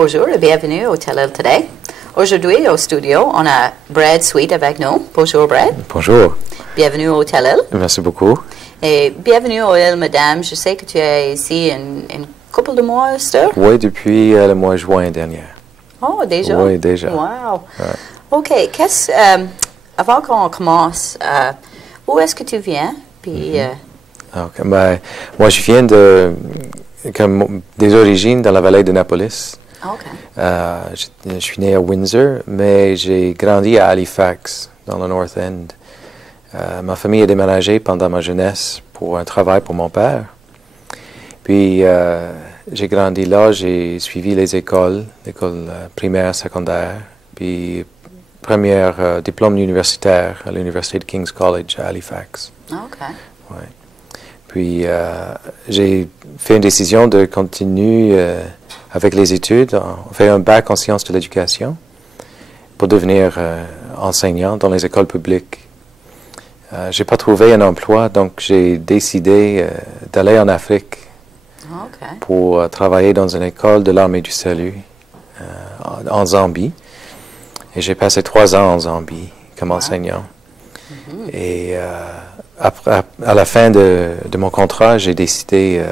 Bonjour et bienvenue au Tellel Today. Aujourd'hui, au studio, on a Brad Sweet avec nous. Bonjour, Brad. Bonjour. Bienvenue au Tellel. Merci beaucoup. Et bienvenue au île, madame. Je sais que tu es ici une couple de mois, Esther? Oui, depuis le mois de juin dernier. Oh, déjà? Oui, déjà. Wow. Ouais. OK. Avant qu'on commence, où est-ce que tu viens? Puis, Okay. Ben, moi, je viens des origines dans la vallée de Annapolis. OK. Je suis né à Windsor, mais j'ai grandi à Halifax, dans le North End. Ma famille a déménagé pendant ma jeunesse pour un travail pour mon père. Puis, j'ai grandi là, j'ai suivi les écoles primaires, secondaires, puis premier diplôme universitaire à l'Université de King's College à Halifax. OK. Ouais. Puis, j'ai fait une décision de continuer avec les études. On fait un bac en sciences de l'éducation pour devenir enseignant dans les écoles publiques. J'ai pas trouvé un emploi, donc j'ai décidé d'aller en Afrique pour travailler dans une école de l'Armée du Salut en Zambie. Et j'ai passé 3 ans en Zambie comme enseignant. Et à la fin de mon contrat, j'ai décidé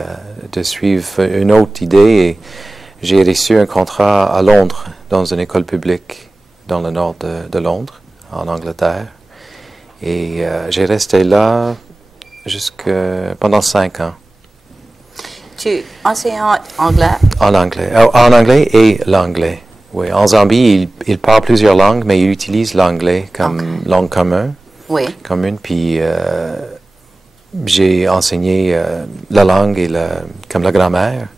de suivre une autre idée et j'ai reçu un contrat à Londres, dans une école publique dans le nord de Londres, en Angleterre. Et j'ai resté là pendant 5 ans. Tu enseignes anglais? En anglais. En anglais et l'anglais. Oui. En Zambie, ils parlent plusieurs langues, mais ils utilisent l'anglais comme langue commune. Oui. Puis j'ai enseigné la langue comme la grammaire.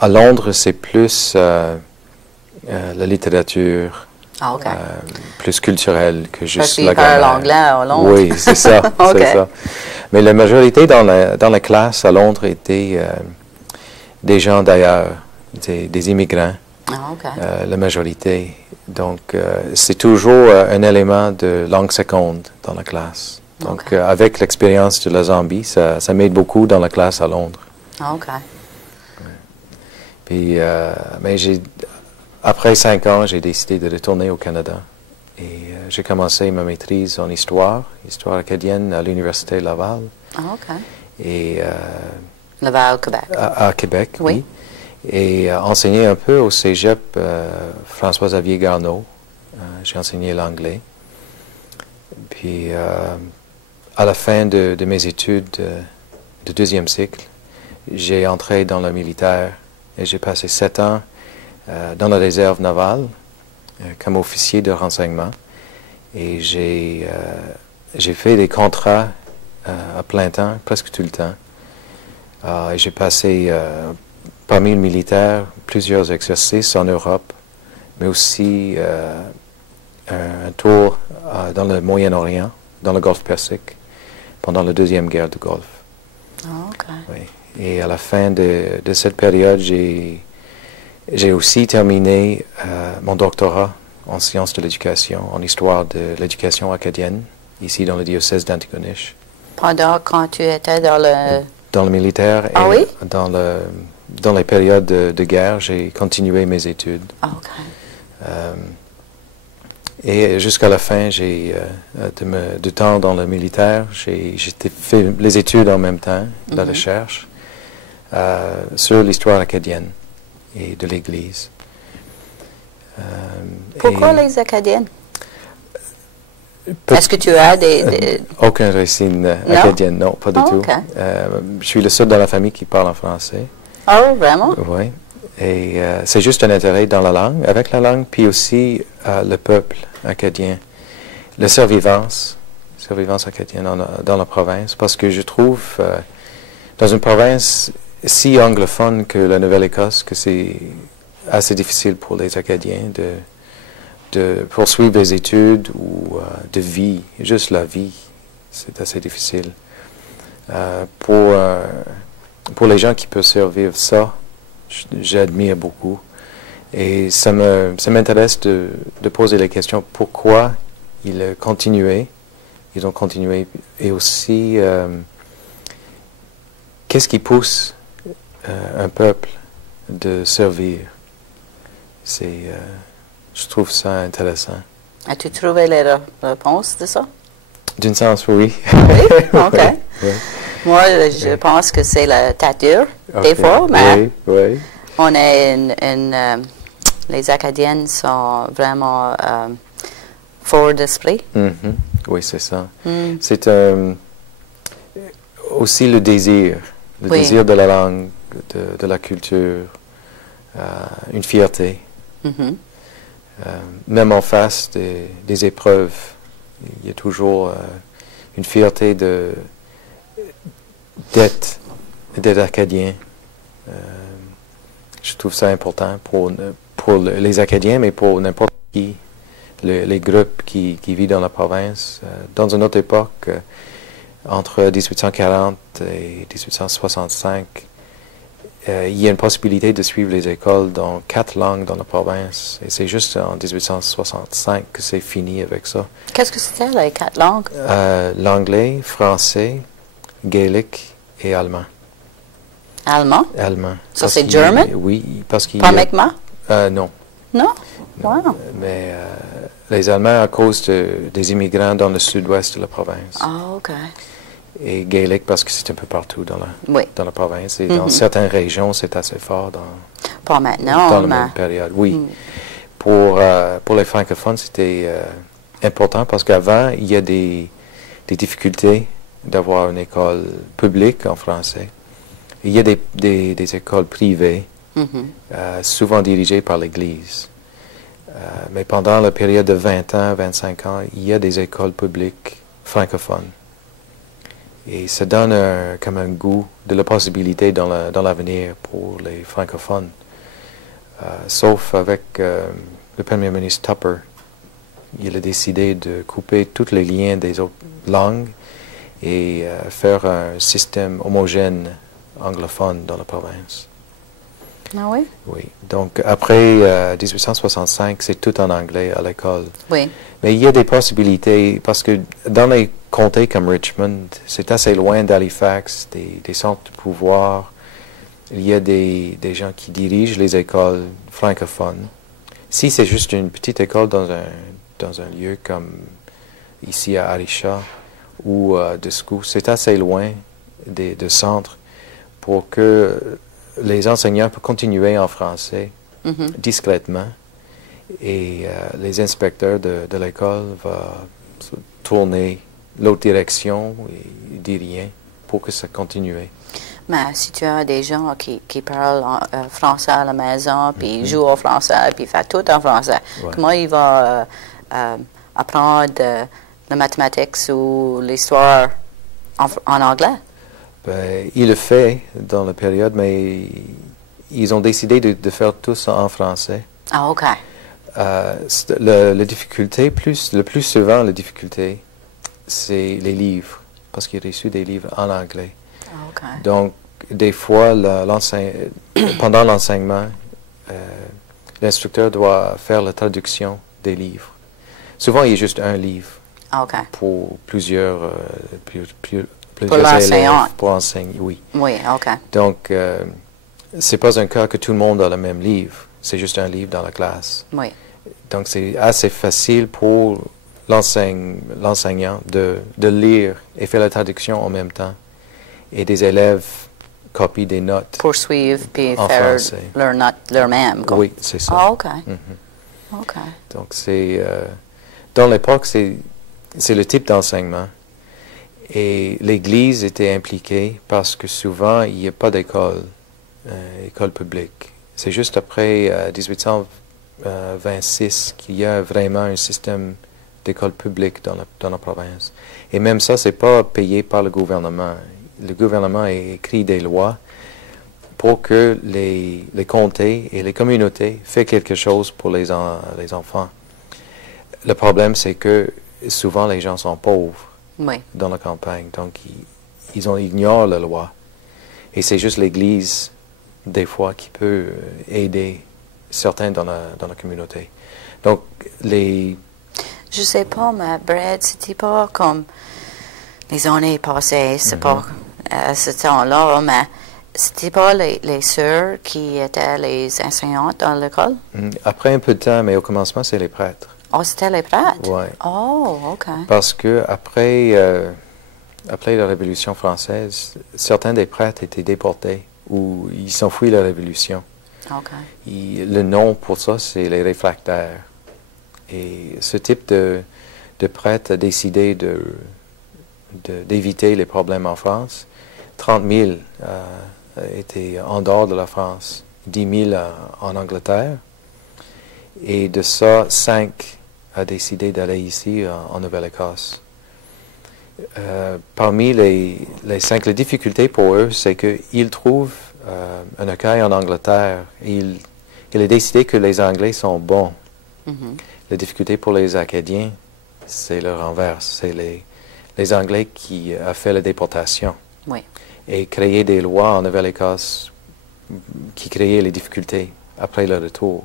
À Londres, c'est plus la littérature, plus culturelle que juste la grammaire. Parce qu'ils parlent anglais à Londres. Oui, c'est ça, c'est ça. Mais la majorité dans la classe à Londres étaient des gens d'ailleurs, des immigrants. La majorité. Donc, c'est toujours un élément de langue seconde dans la classe. Donc, avec l'expérience de la Zambie, ça m'aide beaucoup dans la classe à Londres. OK. Puis, mais après 5 ans, j'ai décidé de retourner au Canada. Et j'ai commencé ma maîtrise en histoire acadienne à l'Université Laval. Et, Laval, Québec. À Québec, oui. Et enseigné un peu au cégep François-Xavier Garneau. J'ai enseigné l'anglais. Puis, à la fin de mes études de 2e cycle, j'ai entré dans le militaire et j'ai passé 7 ans dans la réserve navale comme officier de renseignement. Et j'ai fait des contrats à plein temps, presque tout le temps. Et j'ai passé parmi les militaires plusieurs exercices en Europe, mais aussi un tour dans le Moyen-Orient, dans le Golfe Persique, pendant la Deuxième Guerre du Golfe. Oui. Et à la fin de cette période, j'ai aussi terminé mon doctorat en sciences de l'éducation, en histoire de l'éducation acadienne, ici dans le diocèse d'Antigonish. Pendant quand tu étais dans le... Dans le militaire et dans les périodes de guerre, j'ai continué mes études. Et jusqu'à la fin, de temps dans le militaire, j'ai fait les études en même temps, la recherche, sur l'histoire acadienne et de l'Église. Pourquoi les Acadiennes? Est-ce que tu as aucune racine acadienne, non, pas du tout. Je suis le seul dans la famille qui parle en français. Oh, vraiment? Oui. Et c'est juste un intérêt dans la langue, avec la langue, puis aussi le peuple acadien, la survivance acadienne dans la province, parce que je trouve, dans une province si anglophone que la Nouvelle-Écosse, que c'est assez difficile pour les Acadiens de poursuivre les études ou de vie, juste la vie, c'est assez difficile. Pour les gens qui peuvent survivre ça, j'admire beaucoup. Et ça m'intéresse de poser la question pourquoi ils ont continué, et aussi qu'est-ce qui pousse un peuple de servir Je trouve ça intéressant. As-tu trouvé les réponses de ça? D'une sens, oui. Oui? OK. Oui. Moi, je pense que c'est la tâture, des Okay. fois, mais Oui. on est les Acadiennes sont vraiment forts d'esprit. Mhm. Oui, c'est ça. Mm. C'est aussi le désir Oui. de la langue, de la culture, une fierté. Mhm. Même en face des épreuves, il y a toujours une fierté d'être acadien. Je trouve ça important pour les Acadiens, mais pour n'importe qui, les groupes qui vivent dans la province. Dans une autre époque, entre 1840 et 1865, il y a une possibilité de suivre les écoles dans 4 langues dans la province. Et c'est juste en 1865 que c'est fini avec ça. Qu'est-ce que c'était, les 4 langues? L'anglais, français, gaélique et allemand. Allemand? Allemand. Ça, c'est German? Oui, parce qu'il Pas Mi'kmaq? non. Non? Non. Wow. Mais les Allemands, à cause des immigrants dans le sud-ouest de la province. Ah, OK. Et gaélique parce que c'est un peu partout dans Oui. la province. Et dans certaines régions, c'est assez fort Pas maintenant, dans la mais... même période. Oui. Pour les francophones, c'était important parce qu'avant, il y a des difficultés d'avoir une école publique en français. Il y a des écoles privées, souvent dirigées par l'Église. Mais pendant la période de 20 ans, 25 ans, il y a des écoles publiques francophones. Et ça donne comme un goût de la possibilité dans l'avenir pour les francophones. Sauf avec le premier ministre Tupper. Il a décidé de couper tous les liens des autres langues et faire un système homogène anglophone dans la province. Ah oui? Oui. Donc, après 1865, c'est tout en anglais à l'école. Oui. Mais il y a des possibilités, parce que dans les comtés comme Richmond, c'est assez loin d'Halifax, des centres de pouvoir. Il y a des gens qui dirigent les écoles francophones. Si c'est juste une petite école dans un lieu comme ici à Arisha ou à Discou, c'est assez loin de centres pour que les enseignants puissent continuer en français discrètement et les inspecteurs de l'école vont tourner l'autre direction et ils disent rien pour que ça continue. Mais si tu as des gens qui parlent français à la maison, puis ils jouent au français, puis ils font tout en français, comment ils vont apprendre la mathématiques ou l'histoire en anglais? Ben, il le fait dans la période, mais ils ont décidé de faire tout ça en français. Ah, OK. La difficulté, le plus souvent, la difficulté, c'est les livres, parce qu'il a reçu des livres en anglais. Ah, OK. Donc, des fois, pendant l'enseignement, l'instructeur doit faire la traduction des livres. Souvent, il y a juste un livre Ah, OK. pour plusieurs Pour l'enseignant. Pour enseigner, oui. Oui, OK. Donc, c'est pas un cas que tout le monde a le même livre. C'est juste un livre dans la classe. Oui. Donc, c'est assez facile pour l'enseignant de lire et faire la traduction en même temps. Et des élèves copient des notes. Poursuivre puis En faire français. leurs notes leur même. Quoi. Oui, c'est ça. Ah, OK. Mhm. OK. Donc, dans l'époque, c'est le type d'enseignement. Et l'Église était impliquée parce que souvent, il n'y a pas d'école publique. C'est juste après 1826 qu'il y a vraiment un système d'école publique dans la province. Et même ça, c'est pas payé par le gouvernement. Le gouvernement a écrit des lois pour que les comtés et les communautés fassent quelque chose pour les enfants. Le problème, c'est que souvent, les gens sont pauvres. Oui. Dans la campagne. Donc, ils ignorent la loi. Et c'est juste l'Église, des fois, qui peut aider certains dans la communauté. Donc, Je sais pas, mais Brad, c'était pas comme les années passées, c'est pas à ce temps-là, mais C'était pas les sœurs qui étaient les enseignantes dans l'école? Après un peu de temps, mais au commencement, c'est les prêtres. Oh, c'était les prêtres? Oui. Oh, OK. Parce que après la Révolution française, certains des prêtres étaient déportés ou ils s'enfuient la Révolution. OK. Le nom pour ça, c'est les réfractaires. Et ce type de prêtre a décidé d'éviter les problèmes en France. 30 000 étaient en dehors de la France, 10 000 en Angleterre. Et de ça, 5 a décidé d'aller ici, en Nouvelle-Écosse. Parmi les 5, les difficultés pour eux, c'est qu'ils trouvent un accueil en Angleterre. Il a décidé que les Anglais sont bons. Mhm. La difficulté pour les Acadiens, c'est le renverse. C'est les Anglais qui ont fait la déportation. Oui. Et créé des lois en Nouvelle-Écosse qui créaient les difficultés après le retour.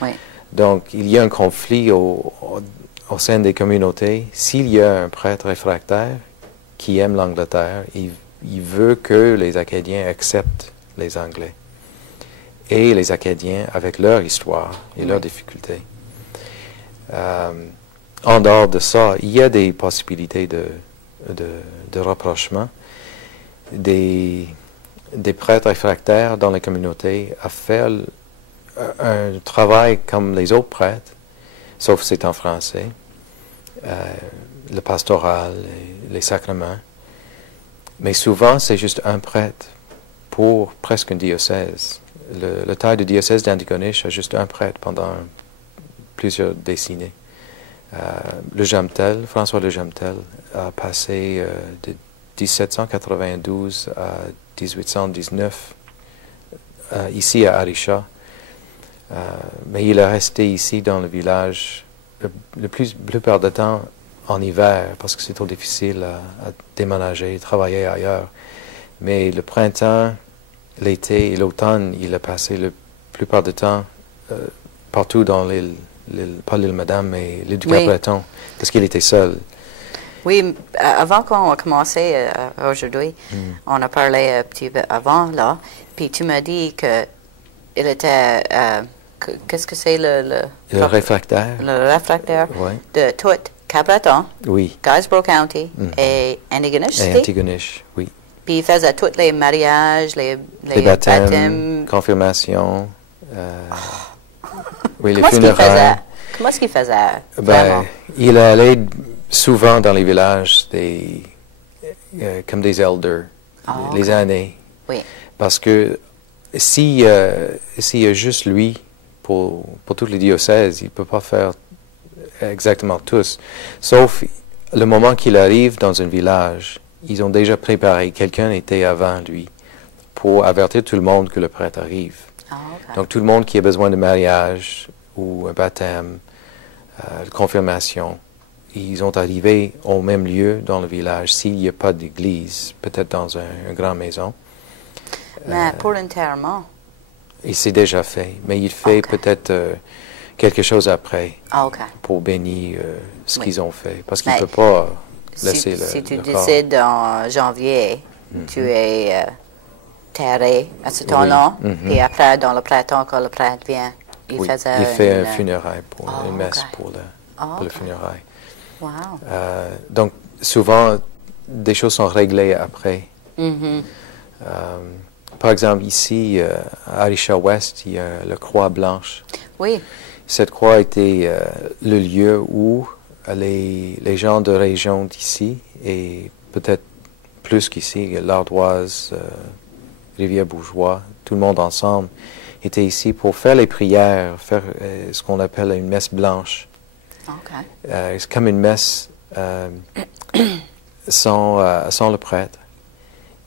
Oui. Donc, il y a un conflit au sein des communautés. S'il y a un prêtre réfractaire qui aime l'Angleterre, il veut que les Acadiens acceptent les Anglais. Et les Acadiens, avec leur histoire et leurs difficultés. En dehors de ça, il y a des possibilités de rapprochement. Des prêtres réfractaires dans les communautés à faire un travail comme les autres prêtres, sauf que c'est en français, le pastoral, les sacrements. Mais souvent, c'est juste un prêtre pour presque un diocèse. Le taille du diocèse d'Antigonish a juste un prêtre pendant plusieurs décennies. Le Jamtel, François le Jamtel, a passé de 1792 à 1819 ici à Arisha. Mais il est resté ici dans le village la plupart du temps en hiver parce que c'est trop difficile à déménager, travailler ailleurs. Mais le printemps, l'été et l'automne, il a passé la plupart du temps partout dans l'île, pas l'île Madame, mais l'île du Cap-Breton, parce qu'il était seul. Oui, avant qu'on a commencé aujourd'hui, on a parlé un petit peu avant, là, puis tu m'as dit que il était, qu'est-ce que c'est le réfractaire? Le réfractaire oui. De tout Cap-Breton, oui. Guysborough County et Antigonish, et Antigonish, oui. Puis il faisait tous les mariages, les baptêmes, confirmations, oui, les Comment funérailles. Comment est-ce qu'il faisait? Ben, il allait souvent dans les villages comme des elders, les aînés. Oui. Parce que s'il y a juste lui pour tous les diocèses, il ne peut pas faire exactement tous. Sauf le moment qu'il arrive dans un village, ils ont déjà préparé. Quelqu'un était avant lui pour avertir tout le monde que le prêtre arrive. Okay. Donc tout le monde qui a besoin de mariage ou un baptême, de confirmation, ils ont arrivé au même lieu dans le village s'il n'y a pas d'église, peut-être dans une grande maison. Mais pour l'enterrement? Il s'est déjà fait, mais il fait peut-être quelque chose après pour bénir ce qu'ils ont fait, parce qu'il ne peut pas laisser si tu le décides en janvier, tu es terré à ce temps-là, et après, dans le printemps, quand le prêtre vient, il fait un funérail, une messe pour le funérail. Wow. Donc, souvent, des choses sont réglées après. Par exemple, ici, à Arisha West, il y a la Croix Blanche. Oui. Cette croix était le lieu où les gens de région d'ici, et peut-être plus qu'ici, l'Ardoise, Rivière-Bourgeois, tout le monde ensemble, était ici pour faire les prières, faire ce qu'on appelle une messe blanche. C'est comme une messe sans le prêtre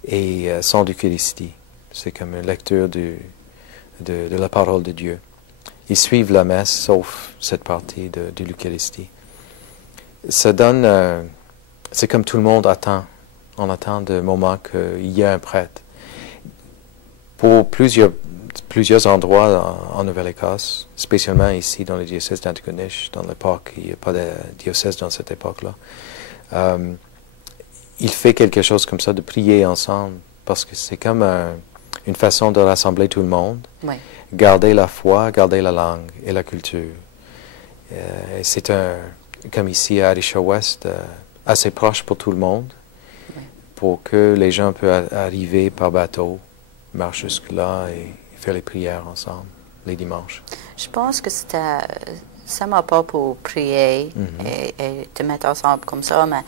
et sans l'Eucharistie. C'est comme une lecture de la parole de Dieu. Ils suivent la messe, sauf cette partie de l'Eucharistie. Ça donne... c'est comme tout le monde attend. On attend le moment qu'il y a un prêtre. Pour plusieurs endroits en Nouvelle-Écosse, spécialement ici dans le diocèse d'Antigonish, dans l'époque, il n'y a pas de diocèse dans cette époque-là, il fait quelque chose comme ça, de prier ensemble, parce que c'est comme une façon de rassembler tout le monde, Oui. garder la foi, garder la langue et la culture. C'est comme ici à Arisha-Ouest, assez proche pour tout le monde, Oui. pour que les gens puissent arriver par bateau, marcher jusque-là et faire les prières ensemble les dimanches. Je pense que ça m'a pas pour prier et te mettre ensemble comme ça, mais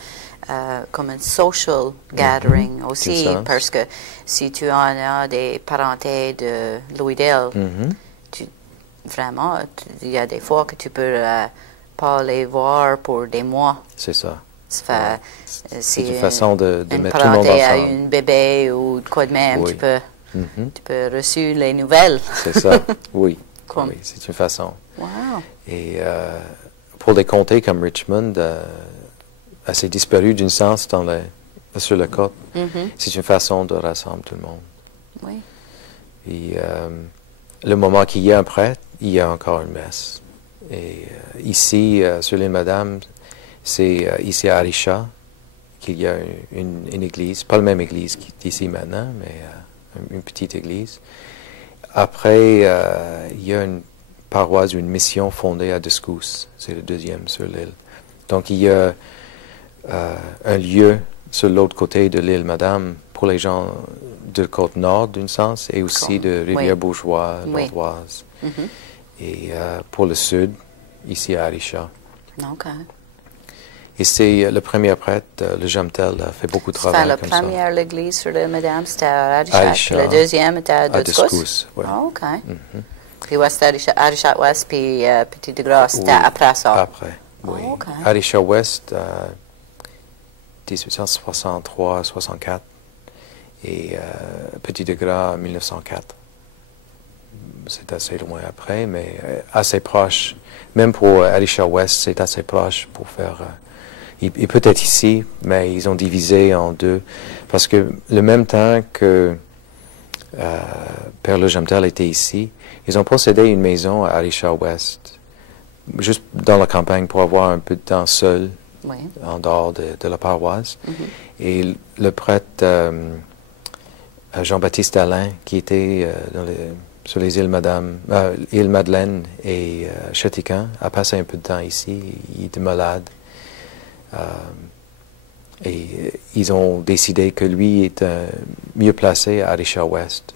comme un social gathering aussi, parce que si tu en as des parentés de Louisdale, vraiment, il y a des fois que tu peux pas les voir pour des mois. C'est ça. C'est une façon de une mettre tout le monde parenté à ensemble. une bébé ou de quoi de même, Oui. tu peux reçu les nouvelles. C'est ça, oui. Comme. Oui, c'est une façon. Wow. Et pour des comtés comme Richmond, assez disparu d'une sens sur la côte, c'est une façon de rassembler tout le monde. Oui. Et le moment qu'il y a un prêtre, il y a encore une messe. Et ici, sur l'île Madame, c'est ici à Arisha qu'il y a une église, pas la même église qui est ici maintenant, mais une petite église. Après, il y a une paroisse, une mission fondée à Descousse, c'est le deuxième sur l'île. Donc il y a un lieu sur l'autre côté de l'île Madame pour les gens de la côte nord d'une sens et aussi de Rivière-Bourgeois, Nordoise. Et pour le sud, ici à Arisha. OK. Et c'est le premier prêtre, le Jamtel, a fait beaucoup de travail La comme ça. première l'église sur l'île Madame, c'était à Arisha. Arisha. Le deuxième était à Descousse. Oui. Oh, OK. Puis West Arisha West, puis Petit de Grasse, c'était après ça. Après, oui. Oh, OK. Arisha West, 1863-64 et Petit de Gras, 1904. C'est assez loin après, mais assez proche. Même pour Arisha West, c'est assez proche pour faire... et peut-être ici, mais ils ont divisé en deux. Parce que le même temps que Père Le Jamtel était ici, ils ont possédé une maison à Arisha West, juste dans la campagne pour avoir un peu de temps seul, en dehors de la paroisse. Et le prêtre Jean-Baptiste Alain, qui était sur les îles île Madeleine et Châtillon, a passé un peu de temps ici. Il était malade. Et ils ont décidé que lui est mieux placé à Arisha West.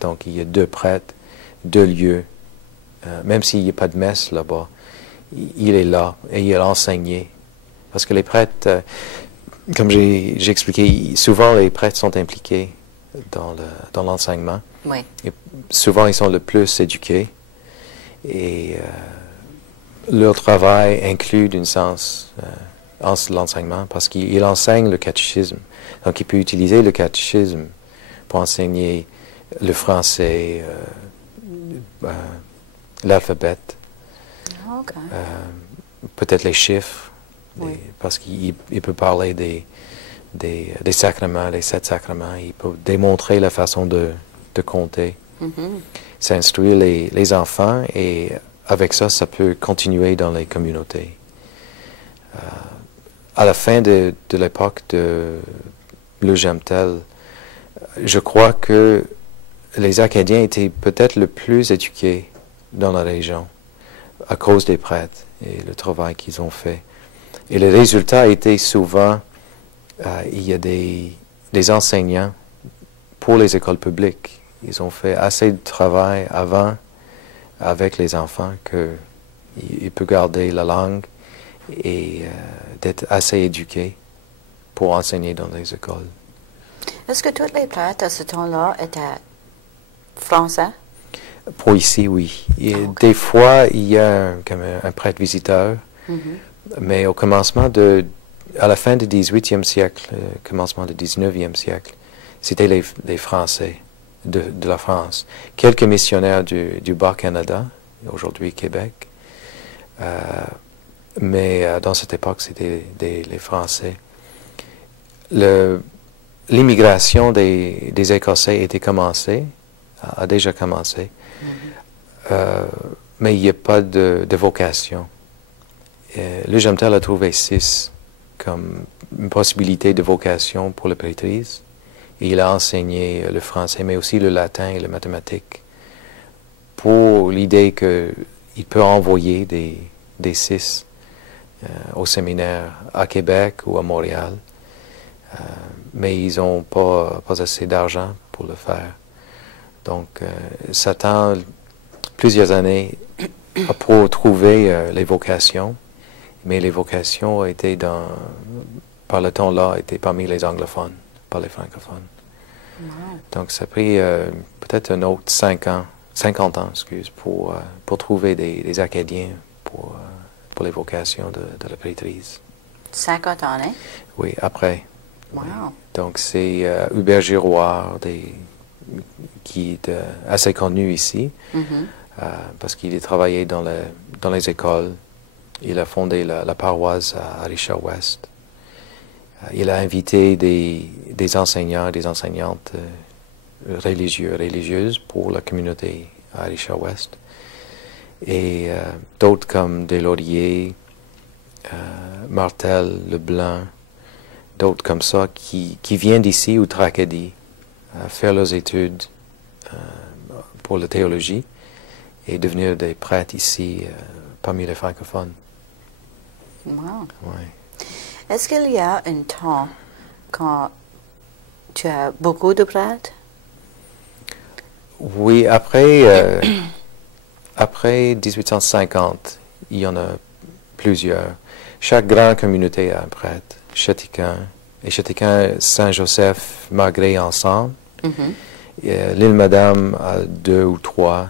Donc il y a deux prêtres, deux lieux. Même s'il n'y a pas de messe là-bas, il est là et il a enseigné. Parce que les prêtres, comme j'ai expliqué, souvent les prêtres sont impliqués dans l'enseignement. Oui. Et souvent ils sont le plus éduqués. Et leur travail inclut d'une sens l'enseignement parce qu'il enseigne le catéchisme. Donc il peut utiliser le catéchisme pour enseigner le français, l'alphabet, peut-être les chiffres, parce qu'il peut parler des sacrements, les 7 sacrements, il peut démontrer la façon de compter. Ça instruit les enfants et avec ça, ça peut continuer dans les communautés. À la fin de l'époque de Le Jamtel, je crois que les Acadiens étaient peut-être le plus éduqués dans la région à cause des prêtres et le travail qu'ils ont fait. Et le résultat était souvent, il y a des enseignants pour les écoles publiques. Ils ont fait assez de travail avant avec les enfants qu'ils peuvent garder la langue et d'être assez éduqués pour enseigner dans les écoles. Est-ce que tous les prêtres à ce temps-là étaient français? Pour ici, oui. Et des fois, il y a comme un prêtre visiteur, mais au commencement à la fin du 18e siècle, commencement du 19e siècle, c'était les Français de la France. Quelques missionnaires du Bas-Canada, aujourd'hui Québec, mais dans cette époque, c'était les Français. L'immigration des Écossais a déjà commencé, mais il n'y a pas de vocation. Le Jamtel a trouvé 6 comme une possibilité de vocation pour le prêtrise. Et il a enseigné le français, mais aussi le latin et le mathématique, pour l'idée qu'il peut envoyer des CIS au séminaire à Québec ou à Montréal, mais ils n'ont pas assez d'argent pour le faire. Donc, ça tend plusieurs années pour trouver les vocations, mais les vocations étaient par le temps-là, étaient parmi les anglophones, pas les francophones. Wow. Donc, ça a pris peut-être un autre 50 ans, pour trouver des Acadiens pour les vocations de la prêtrise. 50 années? Oui, après. Wow. Oui. Donc, c'est Hubert Giroir, qui est assez connu ici, parce qu'il a travaillé dans les écoles. Il a fondé la paroisse à Richard-Ouest. Il a invité des enseignants et des enseignantes religieuses pour la communauté à Richard-Ouest. Et d'autres comme Deslauriers, Martel, Leblanc, d'autres comme ça qui viennent d'ici ou de Tracadie faire leurs études pour la théologie et devenir des prêtres ici parmi les francophones. Wow. Ouais. Est-ce qu'il y a un temps quand tu as beaucoup de prêtres? Oui, après 1850, il y en a plusieurs. Chaque grande communauté a un prêtre. Chétiquan et Chétiquan, Saint-Joseph, Margré ensemble. L'île Madame a 2 ou 3.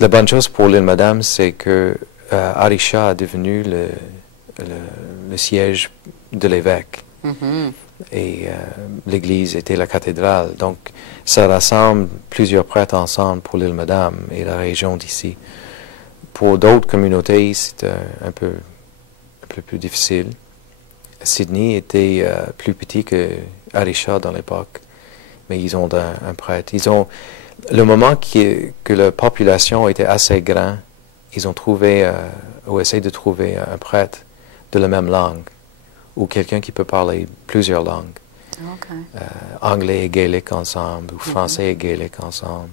La bonne chose pour l'île Madame, c'est que Arisha est devenu le siège de l'évêque. Et l'église était la cathédrale. Donc, ça rassemble plusieurs prêtres ensemble pour l'île Madame et la région d'ici. Pour d'autres communautés, c'est un peu plus difficile. Sydney était plus petit que Arisha dans l'époque, mais ils ont un prêtre. Le moment que la population était assez grande, ils ont trouvé ou essayé de trouver un prêtre de la même langue, ou quelqu'un qui peut parler plusieurs langues. Okay. Anglais et gaélique ensemble, ou français et gaélique ensemble,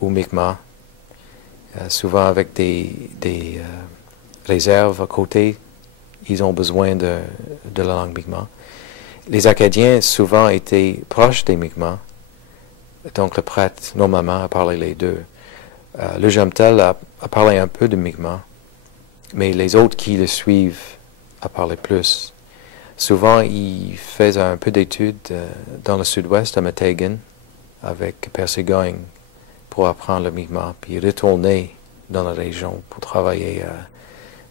ou Mi'kmaq, souvent avec des réserves à côté. Ils ont besoin de la langue Mi'kmaq. Les Acadiens souvent étaient proches des Mi'kmaq, donc le prêtre normalement a parlé les deux. Le Jomtel a parlé un peu de Mi'kmaq, mais les autres qui le suivent a parlé plus. Souvent, il fait un peu d'études dans le sud-ouest, à Meteghan, avec Percy Going, pour apprendre le Mi'kmaq, puis retourner dans la région pour travailler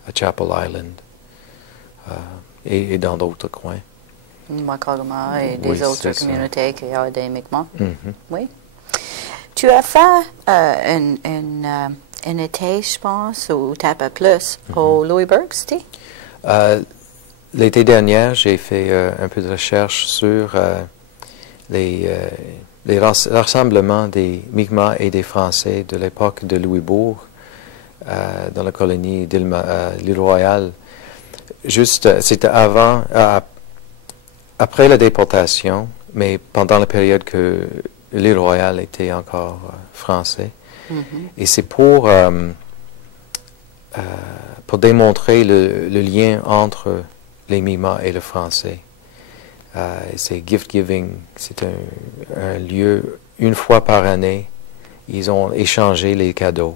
à Chapel Island et dans d'autres coins. Makagama et des Oui, autres c'est communautés qui ont des Mi'kmaq. Mhm. Oui. Tu as fait un été, je pense, ou peut-être pas plus, au Louisbourg, c'était? L'été dernier, j'ai fait un peu de recherche sur les rassemblements des Mi'kmaq et des Français de l'époque de Louisbourg dans la colonie d'Île Royale. Juste, c'était après la déportation, mais pendant la période que l'Île Royale était encore français. Et c'est pour démontrer le lien entre les Mi'kmaq et le français. C'est gift-giving. C'est un lieu, une fois par année, ils ont échangé les cadeaux.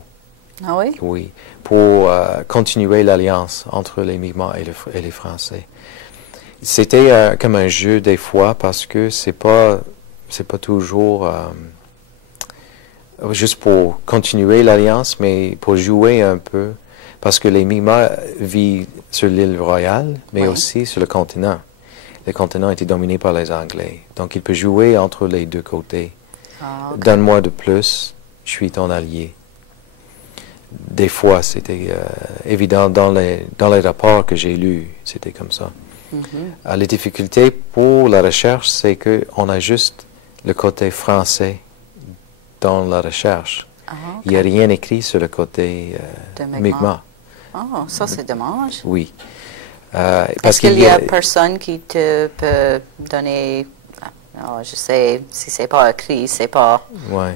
Ah oui? Oui, pour continuer l'alliance entre les Mi'kmaq et les Français. C'était comme un jeu des fois parce que c'est pas toujours juste pour continuer l'alliance, mais pour jouer un peu, parce que les Mi'kmaq vivent sur l'île Royale, mais aussi sur le continent. Le continent était dominé par les Anglais, donc il peut jouer entre les deux côtés. Ah, okay. Donne-moi de plus, je suis ton allié. Des fois, c'était évident dans les rapports que j'ai lus, c'était comme ça. La difficulté pour la recherche, c'est qu'on a juste le côté français dans la recherche. Ah, okay. Il n'y a rien écrit sur le côté Mi'kmaq. Oh, ça c'est dommage. Oui. Est-ce qu'il y a personne qui te peut donner, non, je sais, si c'est pas écrit, c'est pas... Oui.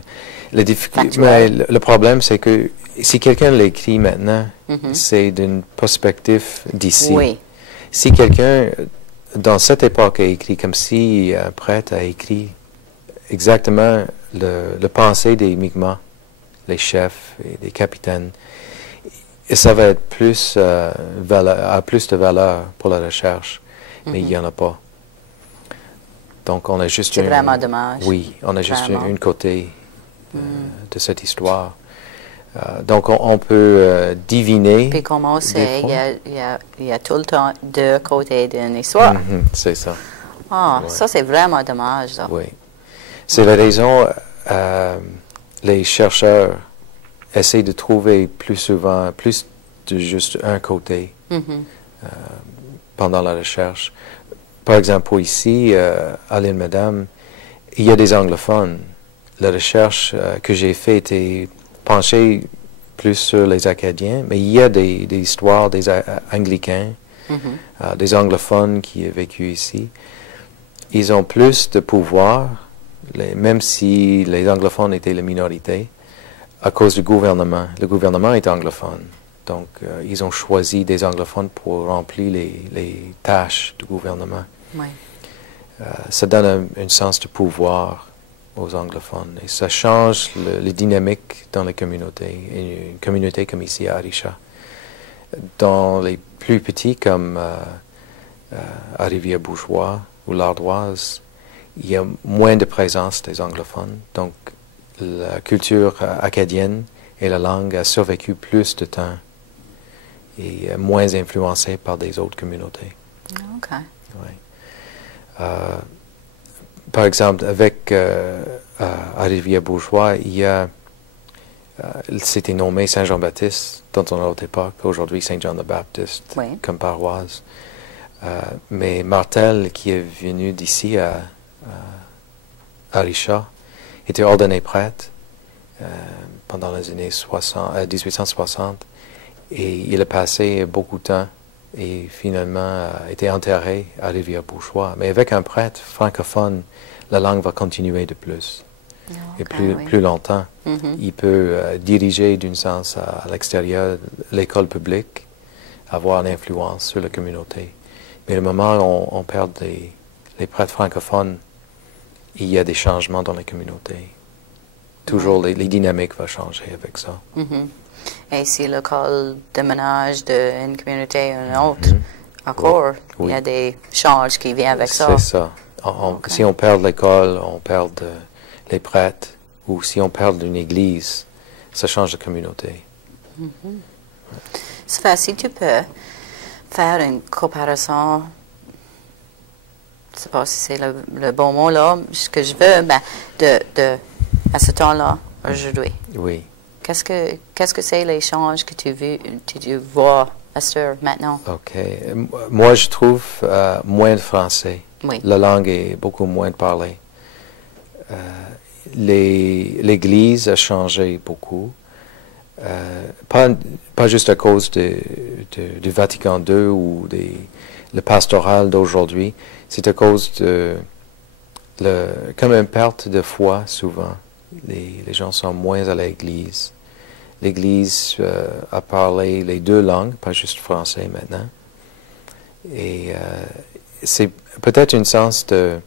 Le problème, c'est que si quelqu'un l'écrit maintenant, c'est d'une perspective d'ici. Oui. Si quelqu'un, dans cette époque, a écrit comme si un prêtre a écrit exactement le pensée des Mi'kmaq, les chefs et les capitaines, et ça va être plus, a plus de valeur pour la recherche, mais il n'y en a pas. Donc, on a juste... C'est vraiment dommage. Oui, on a juste une côté de cette histoire. Donc, on peut deviner... Puis comment c'est, il y a tout le temps deux côtés d'une histoire. C'est ça. Ah, ça c'est vraiment dommage. Ça. Oui. C'est la raison, les chercheurs essaient de trouver plus souvent, plus de juste un côté pendant la recherche. Par exemple, ici, à l'île Madame, il y a des anglophones. La recherche que j'ai faite était penchée plus sur les Acadiens, mais il y a des histoires des Anglicains, des anglophones qui ont vécu ici. Ils ont plus de pouvoir, même si les anglophones étaient la minorité, à cause du gouvernement. Le gouvernement est anglophone. Donc, ils ont choisi des anglophones pour remplir les tâches du gouvernement. Oui. Ça donne un sens de pouvoir aux anglophones. Et ça change les dynamiques dans les communautés. Et une communauté comme ici à Arisha. Dans les plus petits, comme à Rivière-Bourgeois ou l'Ardoise, il y a moins de présence des anglophones. Donc, la culture acadienne et la langue a survécu plus de temps et moins influencée par des autres communautés. OK. Oui. Par exemple, avec à Rivière-Bourgeois, il y a c'était nommé Saint-Jean-Baptiste dans une autre époque, aujourd'hui Saint-Jean-de-Baptiste comme paroisse. Mais Martel, qui est venu d'ici à Arisha, était ordonné prêtre pendant les années 1860 et il a passé beaucoup de temps et finalement été enterré à Rivière-Bourgeois. Mais avec un prêtre francophone, la langue va continuer de plus. Et plus longtemps. Il peut diriger d'une sens à l'extérieur l'école publique, avoir une influence sur la communauté. Mais le moment où on perd les prêtres francophones, il y a des changements dans la communauté. Toujours les dynamiques vont changer avec ça. Et si l'école déménage d'une communauté à une autre, encore, il y a des changes qui viennent avec ça. C'est ça. Si on perd l'école, on perd les prêtres, ou si on perd une église, ça change de communauté. Sylvain, si tu peux faire une comparaison, je ne sais pas si c'est le bon mot là, ce que je veux, ben, à ce temps-là, aujourd'hui. Oui. Qu'est-ce que c'est les changes que tu vois à ce heure maintenant? OK. Moi, je trouve moins de français. Oui. La langue est beaucoup moins parlée. L'Église a changé beaucoup. Pas juste à cause du Vatican II ou le pastoral d'aujourd'hui. C'est à cause comme une perte de foi souvent. Les gens sont moins à l'Église. L'Église a parlé les deux langues, pas juste français maintenant. Et c'est peut-être un sens que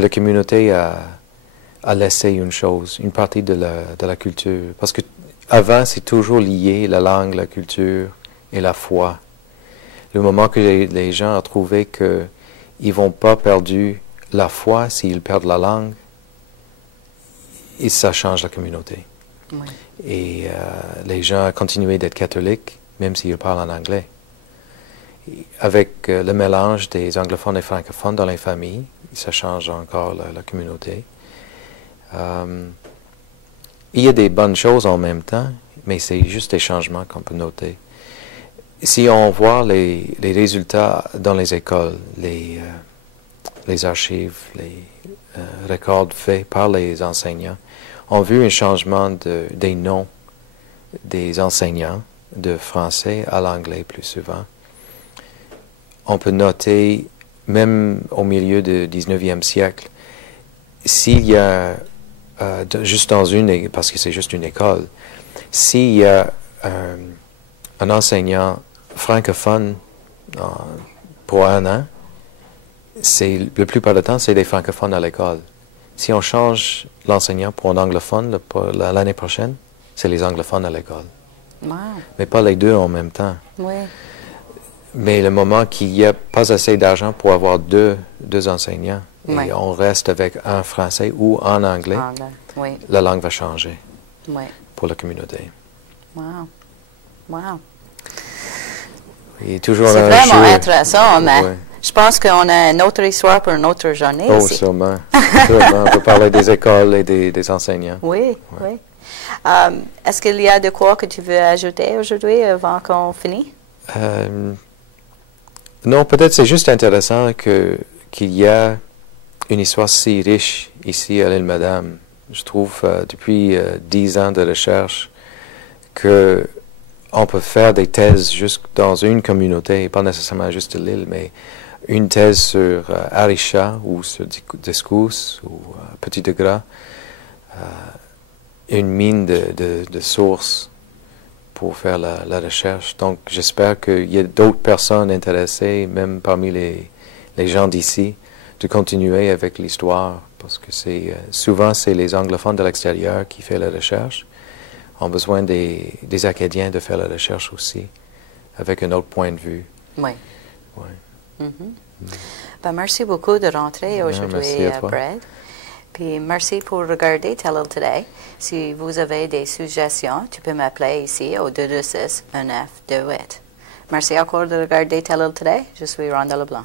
la communauté a laissé une chose, une partie de la culture. Parce que avant, c'est toujours lié, la langue, la culture et la foi. Le moment que les gens ont trouvé qu'ils ne vont pas perdre la foi s'ils perdent la langue, et ça change la communauté. Oui. Et les gens ont continué d'être catholiques, même s'ils parlent en anglais. Avec le mélange des anglophones et francophones dans les familles, ça change encore la communauté. Il y a des bonnes choses en même temps, mais c'est juste des changements qu'on peut noter. Si on voit les résultats dans les écoles, les archives, les records faits par les enseignants, on a vu un changement des noms des enseignants de français à l'anglais plus souvent. on peut noter, même au milieu du 19e siècle, s'il y a, juste dans parce que c'est juste une école, s'il y a un enseignant francophone pour un an, le plupart du temps, c'est des francophones à l'école. Si on change l'enseignant pour un anglophone l'année prochaine, c'est les anglophones à l'école. Wow. Mais pas les deux en même temps. Oui. Mais le moment qu'il n'y a pas assez d'argent pour avoir deux enseignants, Oui. et on reste avec un français ou en anglais, Oui. la langue va changer Oui. pour la communauté. Wow. Wow. Et toujours C'est un vraiment jeu. intéressant, mais Ouais. je pense qu'on a une autre histoire pour une autre journée Oh, ici. sûrement. Sûrement. On peut parler des écoles et des enseignants. Oui, oui. Est-ce qu'il y a de quoi que tu veux ajouter aujourd'hui avant qu'on finisse? Non, peut-être c'est juste intéressant qu'il y a une histoire si riche ici à l'île Madame. Je trouve depuis 10 ans de recherche que on peut faire des thèses juste dans une communauté, pas nécessairement juste de l'île, mais une thèse sur Arisha ou sur Discus ou Petit de Gras, une mine de sources pour faire la recherche. Donc j'espère qu'il y a d'autres personnes intéressées, même parmi les gens d'ici, de continuer avec l'histoire, parce que souvent c'est les anglophones de l'extérieur qui font la recherche. On a besoin des Acadiens de faire la recherche aussi, avec un autre point de vue. Oui. Ouais. Ben, merci beaucoup de rentrer aujourd'hui, Brad. Puis merci pour regarder Tell It Today. Si vous avez des suggestions, tu peux m'appeler ici au 226-1928. Merci encore de regarder Tell It Today. Je suis Rhonda Leblanc.